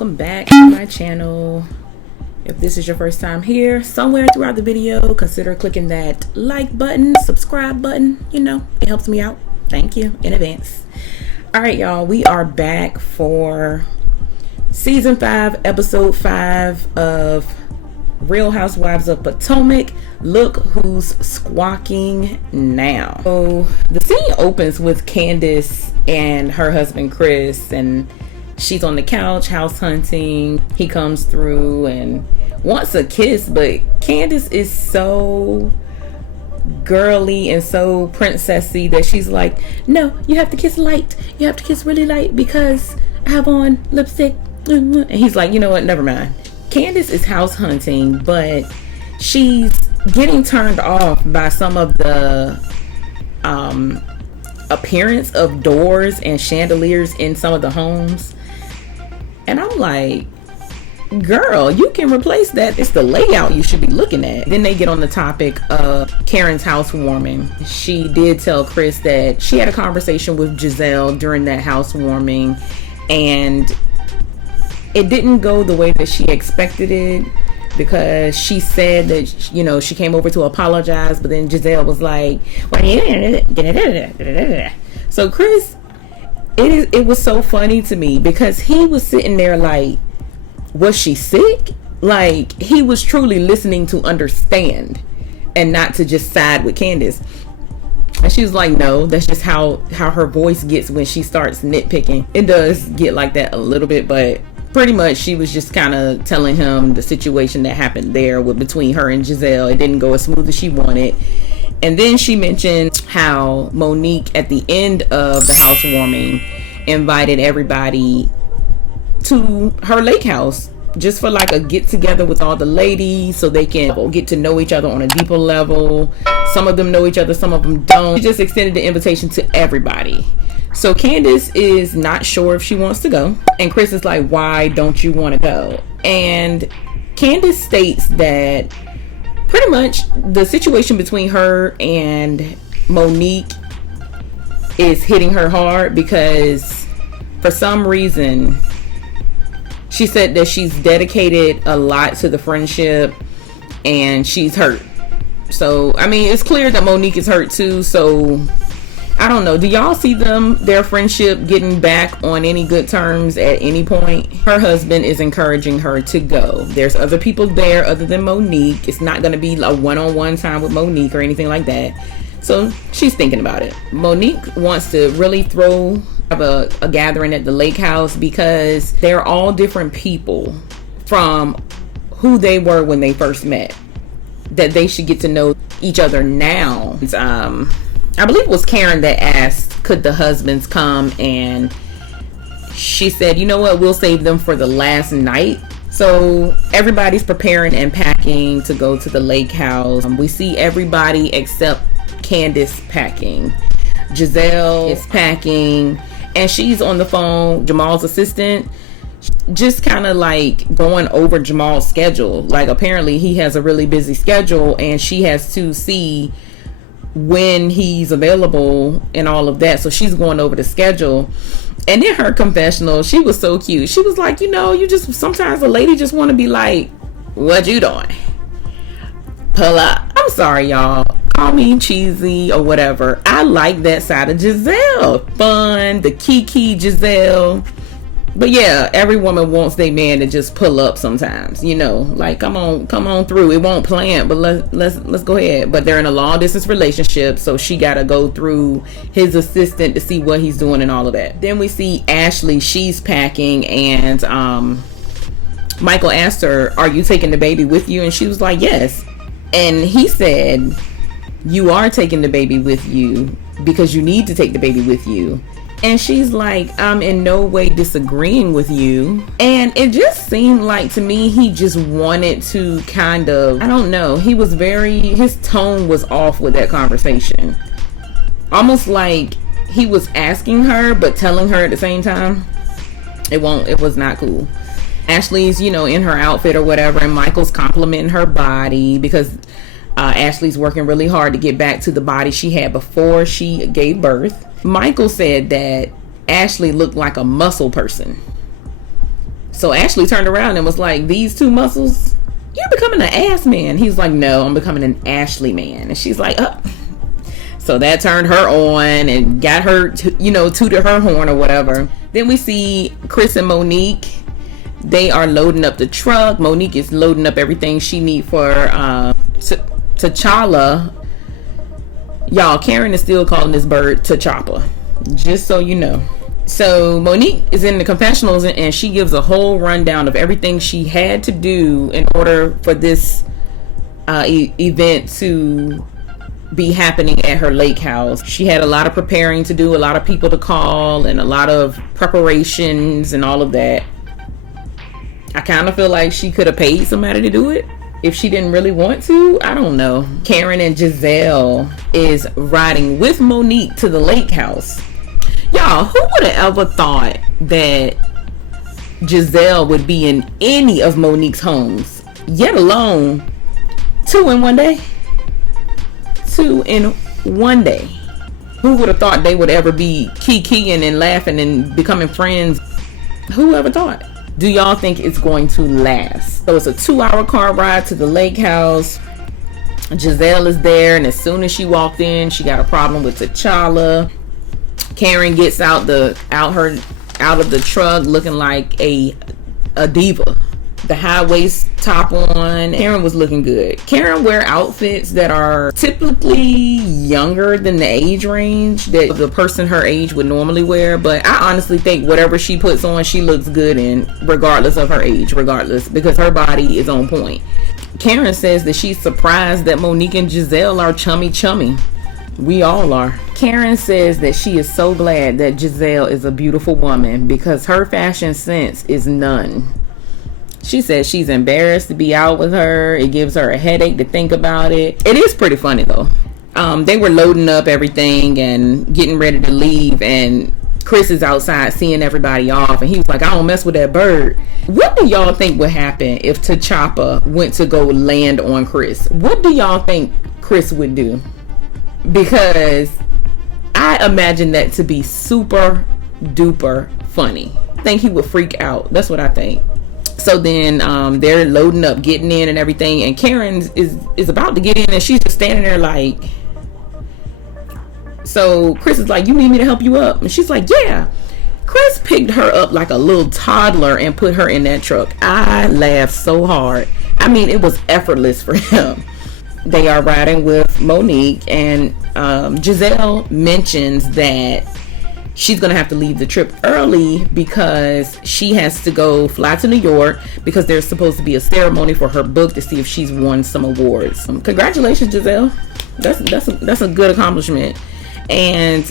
welcome back to my channel. If this is your first time here, somewhere throughout the video, consider clicking that like button, subscribe button. You know, it helps me out. Thank you in advance. All right, y'all, we are back for season 5, episode 5 of Real Housewives of Potomac. Look who's squawking now. So the scene opens with Candace and her husband Chris, and she's on the couch house hunting. He comes through and wants a kiss, but Candace is so girly and so princessy that she's like, no, you have to kiss light. You have to kiss really light because I have on lipstick. And he's like, you know what, never mind. Candace is house hunting, but she's getting turned off by some of the appearance of doors and chandeliers in some of the homes. And I'm like, girl, you can replace that. It's the layout you should be looking at. Then they get on the topic of Karen's housewarming. She did tell Chris that she had a conversation with Giselle during that housewarming, and it didn't go the way that she expected it, because she said that, you know, she came over to apologize, but then Giselle was like, so Chris, it was so funny to me because he was sitting there like, was she sick? Like, he was truly listening to understand and not to just side with Candace. And she was like, no, that's just how her voice gets when she starts nitpicking. It does get like that a little bit, but pretty much she was just kind of telling him the situation that happened there between her and Giselle. It didn't go as smooth as she wanted. And then she mentioned how Monique at the end of the housewarming invited everybody to her lake house just for like a get together with all the ladies so they can get to know each other on a deeper level. Some of them know each other, some of them don't. She just extended the invitation to everybody. So Candace is not sure if she wants to go, and Chris is like, why don't you want to go? And Candace states that pretty much the situation between her and Monique is hitting her hard because for some reason she said that she's dedicated a lot to the friendship and she's hurt. So I mean, it's clear that Monique is hurt too. So I don't know. Do y'all see their friendship getting back on any good terms at any point? Her husband is encouraging her to go. There's other people there other than Monique. It's not going to be a one-on-one time with Monique or anything like that. So she's thinking about it. Monique wants to really have a gathering at the lake house because they're all different people from who they were when they first met. That they should get to know each other now. I believe it was Karen that asked, could the husbands come? And she said, you know what, we'll save them for the last night. So everybody's preparing and packing to go to the lake house. We see everybody except Candace packing. Giselle is packing, and she's on the phone, Jamal's assistant, just kind of like going over Jamal's schedule. Like, apparently he has a really busy schedule and she has to see when he's available and all of that. So she's going over the schedule. And in her confessional, she was so cute. She was like, you know, sometimes a lady just want to be like, what you doing? Pull up. I'm sorry, y'all. Call me cheesy or whatever. I like that side of Giselle. Fun, the Kiki Giselle. But yeah, every woman wants their man to just pull up sometimes, you know, like, come on through. It won't plan, but let's go ahead. But they're in a long distance relationship, so she got to go through his assistant to see what he's doing and all of that. Then we see Ashley, she's packing, and Michael asked her, are you taking the baby with you? And she was like, yes. And he said, you are taking the baby with you because you need to take the baby with you. And she's like, I'm in no way disagreeing with you. And it just seemed like to me, he just wanted to kind of, I don't know, his tone was off with that conversation. Almost like he was asking her, but telling her at the same time. It was not cool. Ashley's, you know, in her outfit or whatever, and Michael's complimenting her body because Ashley's working really hard to get back to the body she had before she gave birth. Michael said that Ashley looked like a muscle person. So Ashley turned around and was like, these two muscles, you're becoming an ass man. He's like, no, I'm becoming an Ashley man. And she's like, so that turned her on and got her, tooted her horn or whatever. Then we see Chris and Monique. They are loading up the truck. Monique is loading up everything she needs for T'Challa. Y'all, Karen is still calling this bird T'Challa, just so you know. So Monique is in the confessionals and she gives a whole rundown of everything she had to do in order for this event to be happening at her lake house. She had a lot of preparing to do, a lot of people to call, and a lot of preparations and all of that. I kind of feel like she could have paid somebody to do it if she didn't really want to. I don't know. Karen and Giselle is riding with Monique to the lake house. Y'all, who would have ever thought that Giselle would be in any of Monique's homes, yet alone 2 in 1 day? 2 in 1 day. Who would have thought they would ever be kikiing and laughing and becoming friends? Who ever thought? Do y'all think it's going to last? So it's a 2-hour car ride to the lake house. Giselle is there, and as soon as she walked in, she got a problem with T'Challa. Karen gets out of the truck looking like a diva. The high waist top on. Karen was looking good. Karen wear outfits that are typically younger than the age range that the person her age would normally wear, but I honestly think whatever she puts on, she looks good in, regardless of her age, because her body is on point. Karen says that she's surprised that Monique and Giselle are chummy. We all are. Karen says that she is so glad that Giselle is a beautiful woman because her fashion sense is none. She says she's embarrassed to be out with her. It gives her a headache to think about it. It is pretty funny though. They were loading up everything and getting ready to leave, and Chris is outside seeing everybody off, and he was like, I don't mess with that bird. What do y'all think would happen if T'Challa went to go land on Chris? What do y'all think Chris would do? Because I imagine that to be super duper funny. I think he would freak out. That's what I think. So then they're loading up, getting in and everything, and Karen is about to get in, and she's just standing there like, so Chris is like, you need me to help you up? And she's like, yeah. Chris picked her up like a little toddler and put her in that truck. I laughed so hard. I mean, it was effortless for him. They are riding with Monique, and Giselle mentions that she's gonna have to leave the trip early because she has to go fly to New York because there's supposed to be a ceremony for her book to see if she's won some awards. Congratulations, Giselle. That's a good accomplishment. And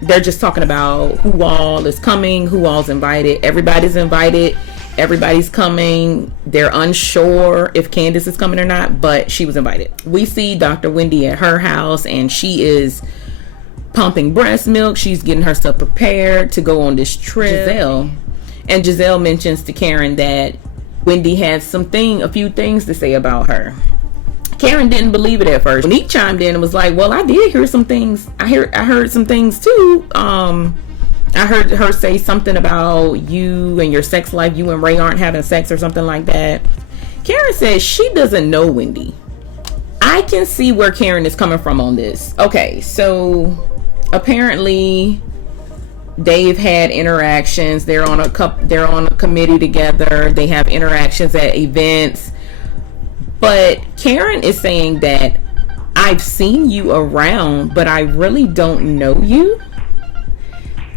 they're just talking about who all is coming, who all's invited. Everybody's invited. Everybody's coming. They're unsure if Candace is coming or not, but she was invited. We see Dr. Wendy at her house, and she is pumping breast milk. She's getting herself prepared to go on this trip. Giselle mentions to Karen that Wendy had a few things to say about her. Karen didn't believe it at first. Monique chimed in and was like, well, I did hear some things. I heard some things too. I heard her say something about you and your sex life. You and Ray aren't having sex or something like that. Karen says she doesn't know Wendy. I can see where Karen is coming from on this. Okay, so apparently they've had interactions. They're on a committee together. They have interactions at events. But Karen is saying that I've seen you around, but I really don't know you.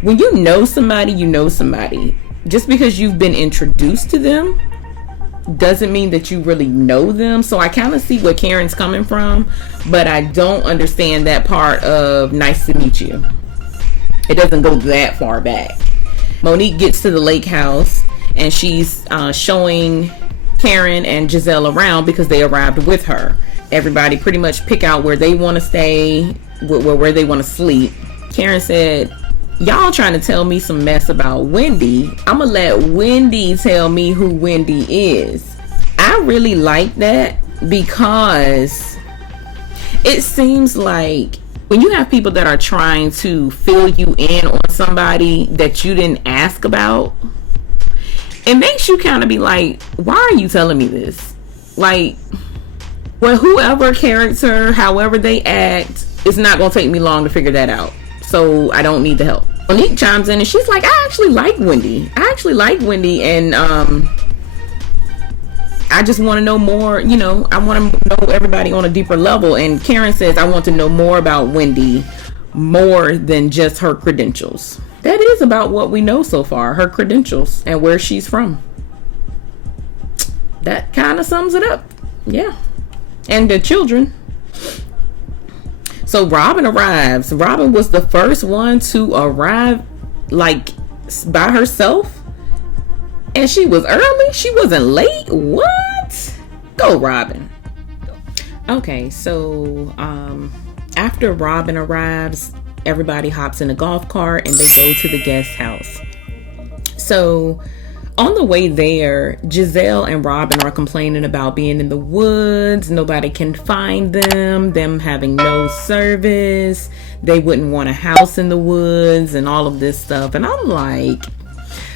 When you know somebody, you know somebody. Just because you've been introduced to them doesn't mean that you really know them. So I kind of see where Karen's coming from, but I don't understand that part of nice to meet you. It doesn't go that far back. Monique gets to the lake house and she's showing Karen and Giselle around because they arrived with her. Everybody pretty much pick out where they want to stay, where they want to sleep. Karen said, y'all trying to tell me some mess about Wendy. I'm gonna let Wendy tell me who Wendy is. I really like that because it seems like when you have people that are trying to fill you in on somebody that you didn't ask about, it makes you kind of be like, why are you telling me this? Like, well, whoever character, however they act, it's not going to take me long to figure that out. So I don't need the help. Monique chimes in and she's like, I actually like Wendy. And I just want to know more, you know, I want to know everybody on a deeper level. And Karen says, I want to know more about Wendy, more than just her credentials. That is about what we know so far, her credentials and where she's from. That kind of sums it up. Yeah. And the children. So Robin arrives. Robin was the first one to arrive, like, by herself. And she was early. She wasn't late. What? Go, Robin. Okay, so after Robin arrives, everybody hops in a golf cart and they go to the guest house. So on the way there, Giselle and Robin are complaining about being in the woods. Nobody can find them having no service. They wouldn't want a house in the woods and all of this stuff. And I'm like,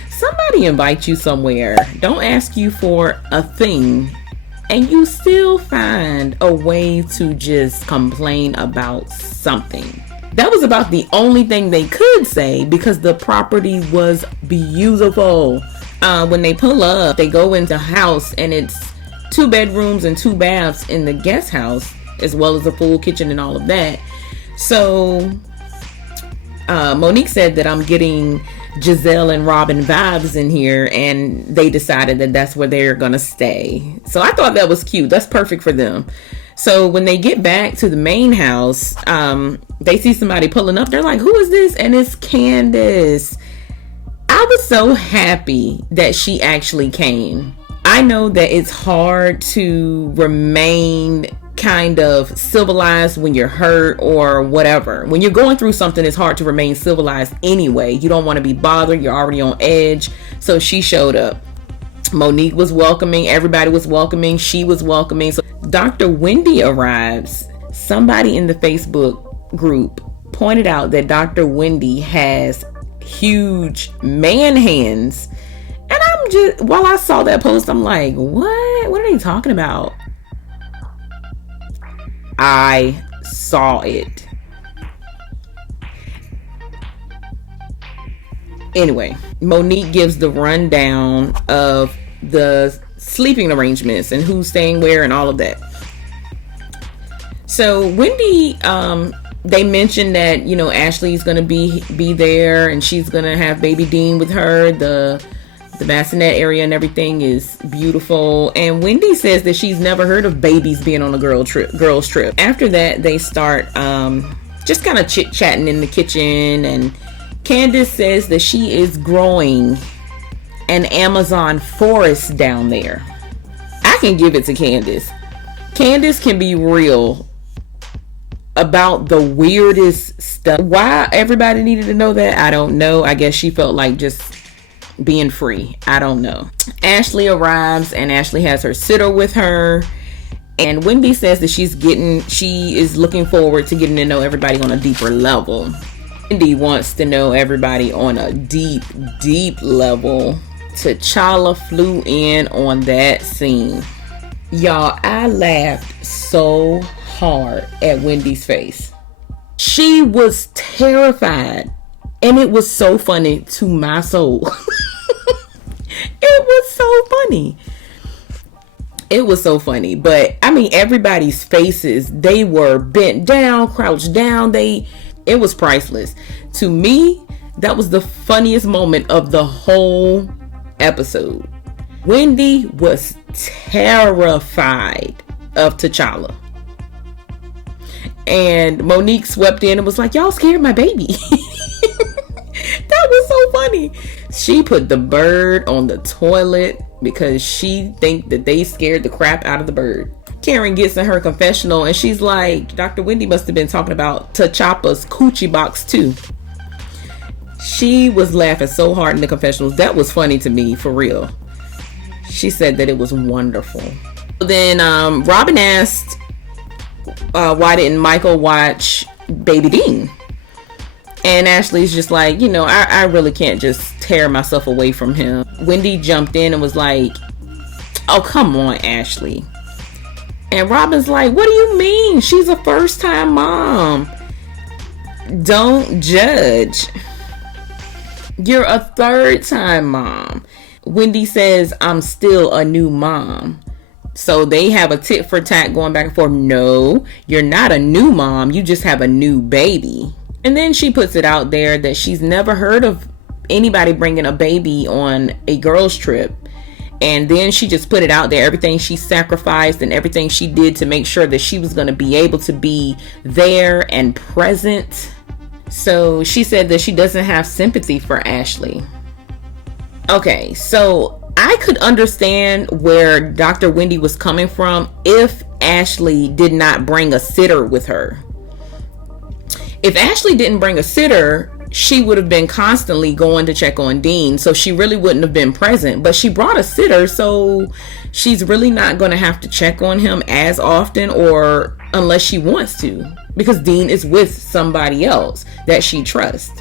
somebody invite you somewhere, don't ask you for a thing, and you still find a way to just complain about something. That was about the only thing they could say, because the property was beautiful. When they pull up, they go into the house and it's 2 bedrooms and 2 baths in the guest house, as well as a full kitchen and all of that. So Monique said that I'm getting Giselle and Robin vibes in here, and they decided that that's where they're gonna stay. So I thought that was cute. That's perfect for them. So when they get back to the main house, they see somebody pulling up. They're like, who is this? And it's Candace. I was so happy that she actually came. I know that it's hard to remain kind of civilized when you're hurt or whatever. When you're going through something, it's hard to remain civilized anyway. You don't want to be bothered. You're already on edge. So she showed up. Monique was welcoming. Everybody was welcoming. She was welcoming. So Dr. Wendy arrives. Somebody in the Facebook group pointed out that Dr. Wendy has huge man hands. And I'm just, while I saw that post, I'm like, what? What are they talking about? I saw it. Anyway, Monique gives the rundown of the sleeping arrangements and who's staying where and all of that. So Wendy, they mentioned that, you know, Ashley's gonna be there and she's gonna have baby Dean with her. The bassinet area and everything is beautiful. And Wendy says that she's never heard of babies being on a girls trip. After that, they start just kind of chit-chatting in the kitchen, and Candace says that she is growing an Amazon forest down there. I can give it to Candace. Candace can be real about the weirdest stuff. Why everybody needed to know that, I don't know. I guess she felt like just being free. I don't know. Ashley arrives and Ashley has her sitter with her, and Wendy says that she is looking forward to getting to know everybody on a deeper level. Wendy wants to know everybody on a deep level. T'Challa flew in on that scene. Y'all, I laughed so hard at Wendy's face. She was terrified, and it was so funny to my soul. It was so funny. It was so funny. But I mean, everybody's faces, they were bent down, crouched down. It was priceless. To me, that was the funniest moment of the whole episode. Wendy was terrified of T'Challa. And Monique swept in and was like, y'all scared my baby. That was so funny. She put the bird on the toilet because she think that they scared the crap out of the bird. Karen gets in her confessional and she's like, Dr. Wendy must have been talking about T'Challa's coochie box too. She was laughing so hard in the confessionals. That was funny to me, for real. She said that it was wonderful. Then Robin asked, why didn't Michael watch Baby Dean? And Ashley's just like, you know, I really can't just tear myself away from him. Wendy jumped in and was like, oh, come on, Ashley. And Robin's like, what do you mean? She's a first-time mom. Don't judge. You're a third-time mom. Wendy says, I'm still a new mom. So they have a tit for tat going back and forth. No, you're not a new mom. You just have a new baby. And then she puts it out there that she's never heard of anybody bringing a baby on a girls' trip. And then she just put it out there, everything she sacrificed and everything she did to make sure that she was going to be able to be there and present. So she said that she doesn't have sympathy for Ashley. Okay, so I could understand where Dr. Wendy was coming from if Ashley did not bring a sitter with her. If Ashley didn't bring a sitter, she would have been constantly going to check on Dean, so she really wouldn't have been present. But she brought a sitter, so she's really not going to have to check on him as often, or unless she wants to, because Dean is with somebody else that she trusts.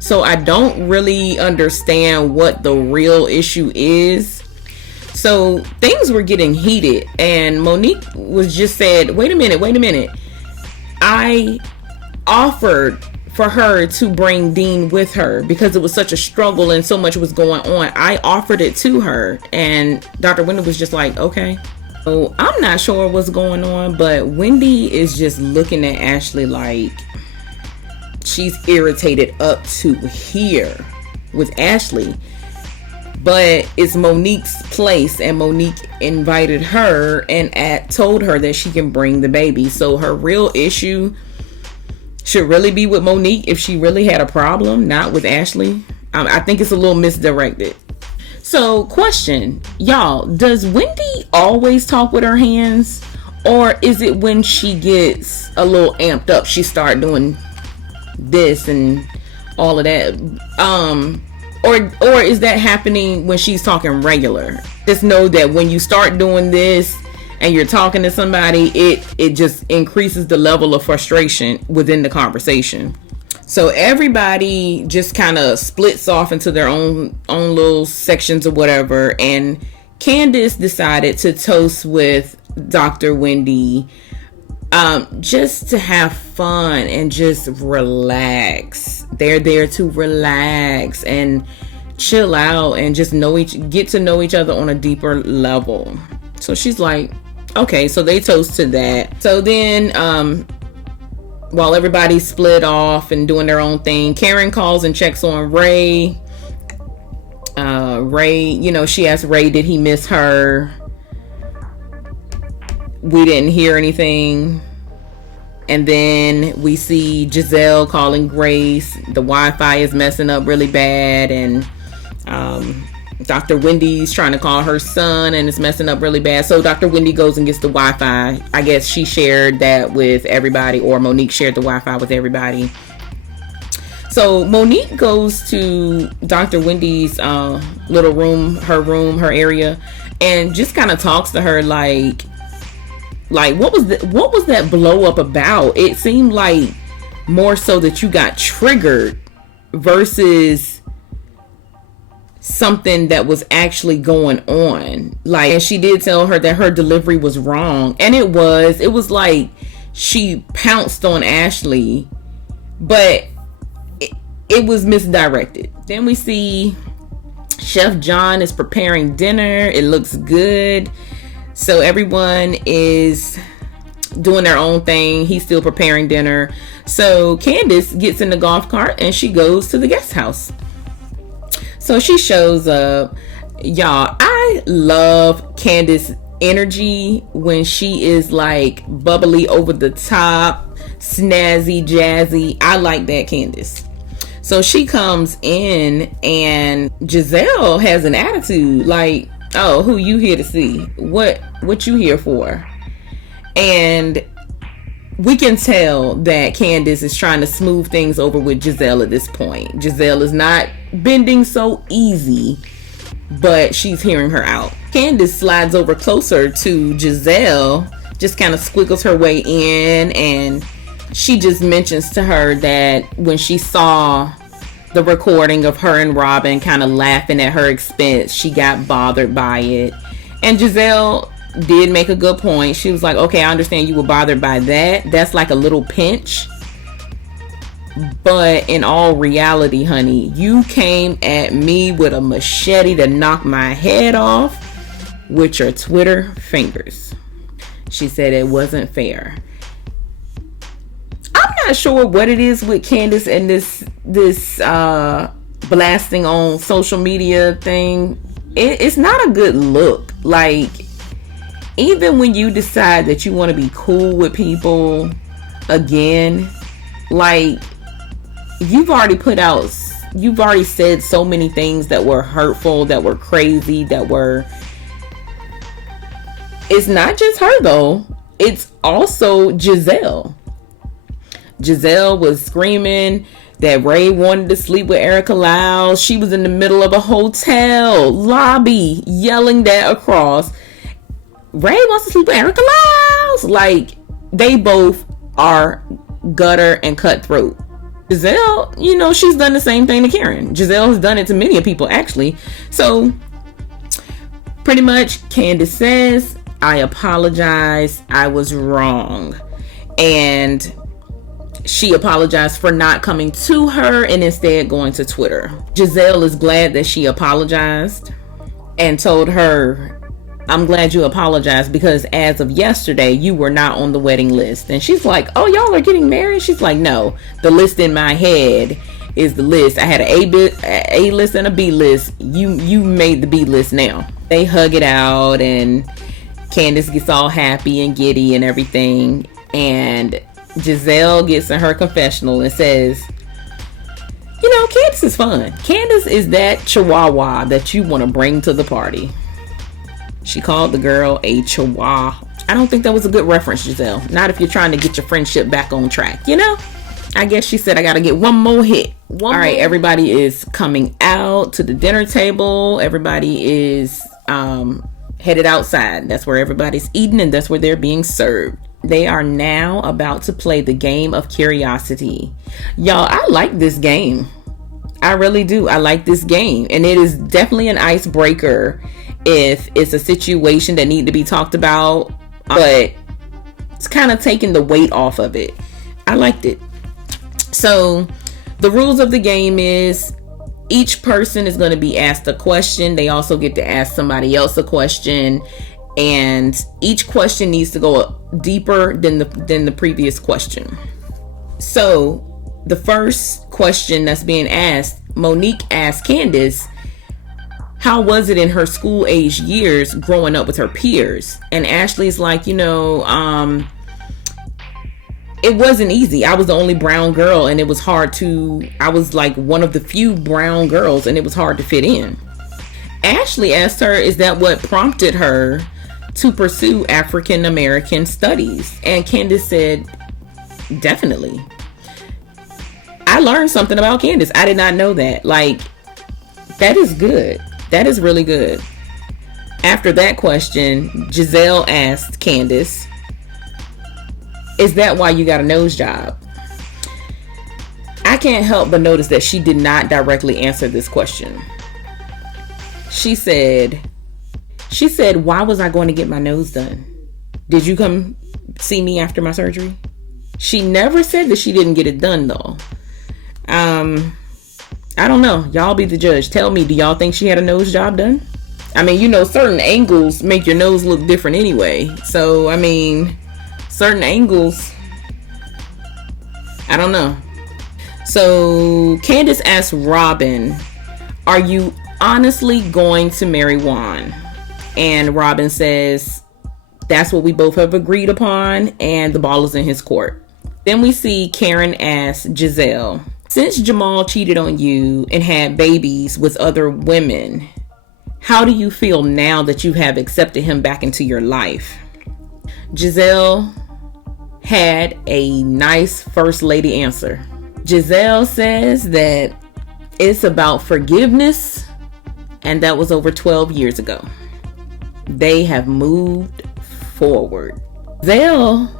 So I don't really understand what the real issue is. So things were getting heated, and Monique was just said, wait a minute. I offered for her to bring Dean with her because it was such a struggle and so much was going on. I offered it to her, and Dr. Wendy was just like, okay. So I'm not sure what's going on, but Wendy is just looking at Ashley like she's irritated up to here with Ashley. But it's Monique's place, and Monique invited her and told her that she can bring the baby. So her real issue should really be with Monique if she really had a problem, not with Ashley. I think it's a little misdirected. So, question, y'all, does Wendy always talk with her hands? Or is it when she gets a little amped up, she start doing this and all of that? Or is that happening when she's talking regular? Just know that when you start doing this and you're talking to somebody, it just increases the level of frustration within the conversation. So everybody just kind of splits off into their own little sections or whatever. And Candace decided to toast with Dr. Wendy, just to have fun and just relax. They're there to relax and chill out and just get to know each other on a deeper level. So she's like, okay, so they toast to that. So then, while everybody's split off and doing their own thing, Karen calls and checks on Ray. Ray, she asked Ray, did he miss her? We didn't hear anything. And then we see Giselle calling Grace. The Wi-Fi is messing up really bad, and Dr. Wendy's trying to call her son and it's messing up really bad. So Dr. Wendy goes and gets the Wi-Fi. I guess she shared that with everybody, or Monique shared the Wi-Fi with everybody. So Monique goes to Dr. Wendy's little room, her area, and just kind of talks to her like what was that blow up about? It seemed like more so that you got triggered versus something that was actually going on. And she did tell her that her delivery was wrong, and it was like she pounced on Ashley, but it was misdirected. Then we see Chef John is preparing dinner. It looks good. So everyone is doing their own thing. He's still preparing dinner. So Candace gets in the golf cart and she goes to the guest house. So she shows up. Y'all, I love Candace energy when she is like bubbly, over the top, snazzy, jazzy. I like that Candace. So she comes in and Giselle has an attitude like, oh, who you here to see? What you here for? And we can tell that Candace is trying to smooth things over with Giselle at this point. Giselle is not bending so easy, but she's hearing her out. Candace slides over closer to Giselle, just kind of squiggles her way in, and she just mentions to her that when she saw the recording of her and Robin kind of laughing at her expense. She got bothered by it. And Giselle did make a good point. She was like, okay, I understand you were bothered by that. That's like a little pinch. But in all reality, honey, you came at me with a machete to knock my head off with your Twitter fingers. She said it wasn't fair. I'm not sure what it is with Candace and this blasting on social media thing. It's not a good look. Like, even when you decide that you want to be cool with people again, like, you've already said so many things that were hurtful, that were crazy, it's not just her though. It's also Giselle. Giselle was screaming that Ray wanted to sleep with Erica Lyles. She was in the middle of a hotel lobby yelling that across. Ray wants to sleep with Erica Lyles. Like, they both are gutter and cutthroat. Giselle, she's done the same thing to Karen. Giselle has done it to many people, actually. So, pretty much, Candace says, I apologize. I was wrong. And she apologized for not coming to her and instead going to Twitter. Giselle is glad that she apologized and told her, I'm glad you apologized because as of yesterday, you were not on the wedding list. And she's like, oh, y'all are getting married? She's like, no, the list in my head is the list. I had an A list and a B list. You made the B list now. They hug it out and Candace gets all happy and giddy and everything. And Giselle gets in her confessional and says, Candace is fun. Candace is that chihuahua that you want to bring to the party. She called the girl a chihuahua. I don't think that was a good reference, Giselle. Not if you're trying to get your friendship back on track, I guess she said, I got to get one more hit. All right, everybody is coming out to the dinner table. Everybody is headed outside. That's where everybody's eating and that's where they're being served. They are now about to play the game of curiosity. Y'all, I like this game. I really do. I like this game. And it is definitely an icebreaker if it's a situation that need to be talked about. But it's kind of taking the weight off of it. I liked it. So the rules of the game is each person is going to be asked a question. They also get to ask somebody else a question. And each question needs to go deeper than the previous question. So the first question that's being asked, Monique asked Candace, how was it in her school age years growing up with her peers? And Ashley's like, it wasn't easy. I was the only brown girl and it was I was like one of the few brown girls and it was hard to fit in. Ashley asked her, is that what prompted her to pursue African American studies? And Candace said, definitely. I learned something about Candace. I did not know that. Like, that is good. That is really good. After that question, Giselle asked Candace, is that why you got a nose job? I can't help but notice that she did not directly answer this question. She said, why was I going to get my nose done? Did you come see me after my surgery? She never said that she didn't get it done though. I don't know. Y'all be the judge. Tell me, do y'all think she had a nose job done? I mean, certain angles make your nose look different anyway. So, I mean, certain angles, I don't know. So, Candace asked Robin, are you honestly going to marry Juan? And Robin says, that's what we both have agreed upon, and the ball is in his court. Then we see Karen ask Giselle, since Jamal cheated on you and had babies with other women, how do you feel now that you have accepted him back into your life? Giselle had a nice first lady answer. Giselle says that it's about forgiveness, and that was over 12 years ago. They have moved forward. Giselle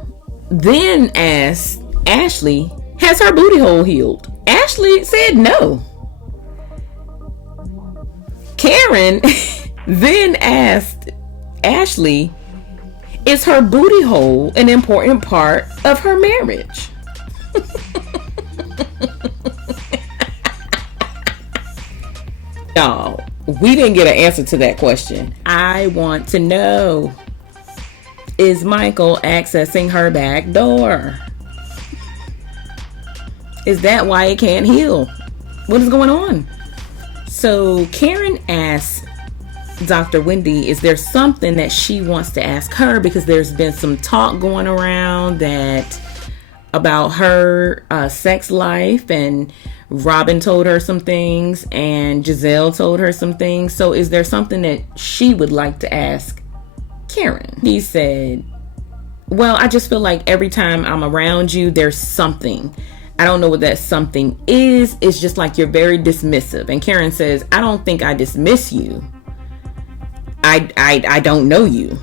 then asked Ashley, has her booty hole healed? Ashley said no. Karen then asked Ashley, is her booty hole an important part of her marriage? Y'all, we didn't get an answer to that question. I want to know, is Michael accessing her back door? Is that why it can't heal? What is going on? So Karen asks Dr. Wendy, is there something that she wants to ask her? Because there's been some talk going around that about her sex life, and Robin told her some things and Giselle told her some things. So is there something that she would like to ask Karen? He said, well, I just feel like every time I'm around you, there's something. I don't know what that something is. It's just like you're very dismissive. And Karen says, I don't think I dismiss you. I don't know you.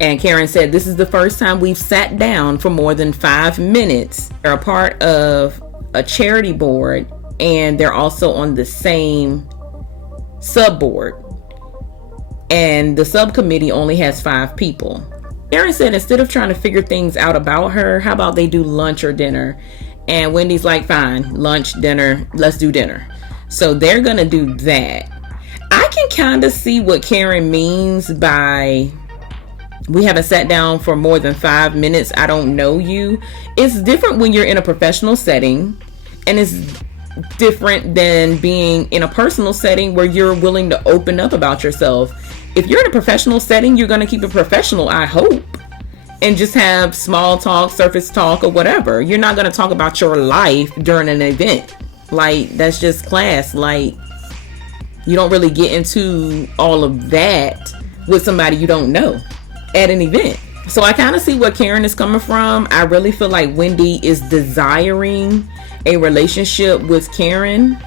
And Karen said, this is the first time we've sat down for more than 5 minutes. They're a part of a charity board, and they're also on the same sub board. And the subcommittee only has 5 people. Karen said, instead of trying to figure things out about her, how about they do lunch or dinner? And Wendy's like, fine, lunch, dinner, let's do dinner. So they're gonna do that. I can kind of see what Karen means by, we haven't sat down for more than 5 minutes, I don't know you. It's different when you're in a professional setting, and it's different than being in a personal setting where you're willing to open up about yourself. If you're in a professional setting, you're going to keep it professional, I hope, and just have small talk, surface talk, or whatever. You're not going to talk about your life during an event. Like, that's just class. Like, you don't really get into all of that with somebody you don't know at an event. So I kind of see where Karen is coming from. I really feel like Wendy is desiring a relationship with Karen,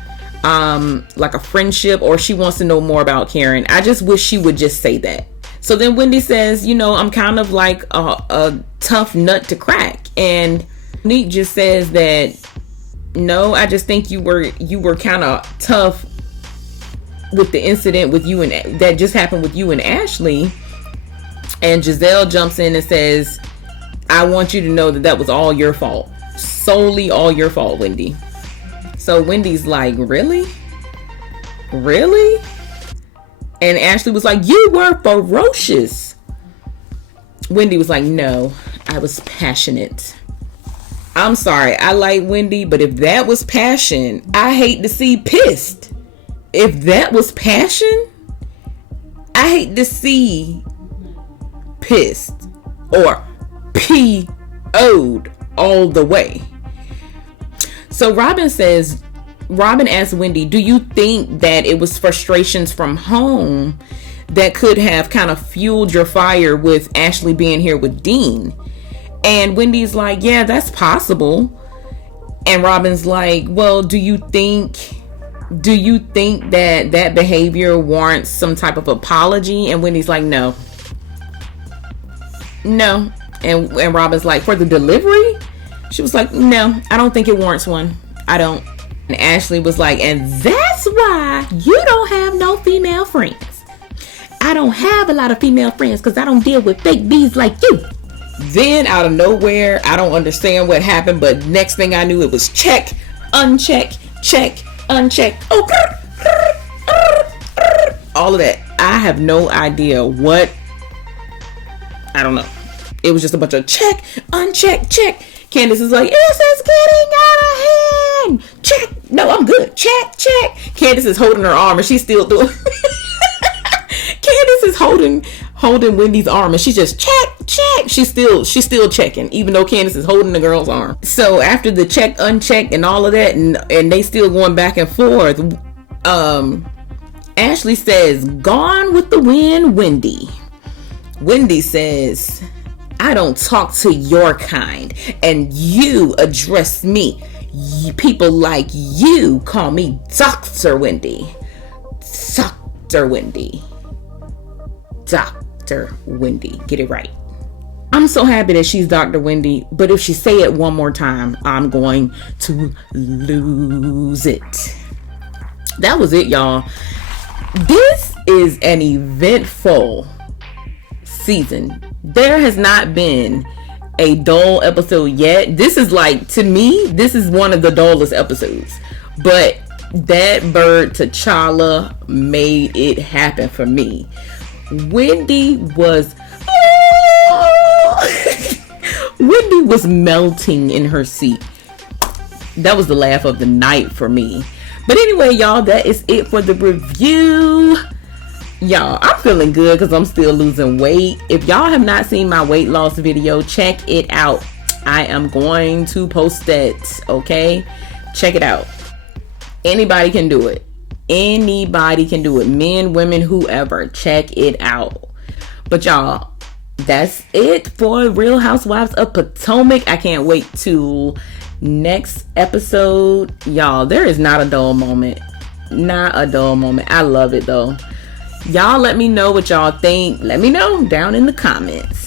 like a friendship, or she wants to know more about Karen. I just wish she would just say that. So then Wendy says, you know, I'm kind of like a tough nut to crack. And Neat just says that, no, I just think you were kind of tough with the incident with you, and that just happened with you and Ashley. And Giselle jumps in and says, I want you to know that was all your fault. Solely all your fault, Wendy. So Wendy's like, really? Really? And Ashley was like, you were ferocious. Wendy was like, no, I was passionate. I'm sorry, I like Wendy, but if that was passion, I hate to see pissed. If that was passion, I hate to see pissed or PO'd all the way. So Robin asked Wendy, do you think that it was frustrations from home that could have kind of fueled your fire with Ashley being here with Dean? And Wendy's like, yeah, that's possible. And Robin's like, well, do you think that behavior warrants some type of apology? And Wendy's like, no. And Robin's like, for the delivery? She was like, no, I don't think it warrants one. I don't. And Ashley was like, and that's why you don't have no female friends. I don't have a lot of female friends because I don't deal with fake bees like you. Then out of nowhere, I don't understand what happened, but next thing I knew, it was check, uncheck, check, uncheck. Oh, all of that. I have no idea what. I don't know. It was just a bunch of check, uncheck, check. Candace is like, this is getting out of hand. Check. No, I'm good. Check, check. Candace is holding her arm and she's still doing. Candace is holding Wendy's arm and she's just check, check. She's still checking, even though Candace is holding the girl's arm. So after the check, uncheck, and all of that, and they still going back and forth, Ashley says, gone with the wind, Wendy. Wendy says, I don't talk to your kind, and you address me. People like you call me Dr. Wendy. Dr. Wendy. Dr. Wendy. Get it right. I'm so happy that she's Dr. Wendy, but if she say it one more time, I'm going to lose it. That was it, y'all. This is an eventful season. There has not been a dull episode yet. This is like, to me, this is one of the dullest episodes. But that bird T'Challa made it happen for me. Wendy was Wendy was melting in her seat. That was the laugh of the night for me. But anyway, y'all, that is it for the review. Y'all, I'm feeling good because I'm still losing weight. If y'all have not seen my weight loss video, check it out. I am going to post that, okay? Check it out. Anybody can do it. Anybody can do it. Men, women, whoever. Check it out. But y'all, that's it for Real Housewives of Potomac. I can't wait to next episode. Y'all, there is not a dull moment. Not a dull moment. I love it though. Y'all let me know what y'all think. Let me know down in the comments.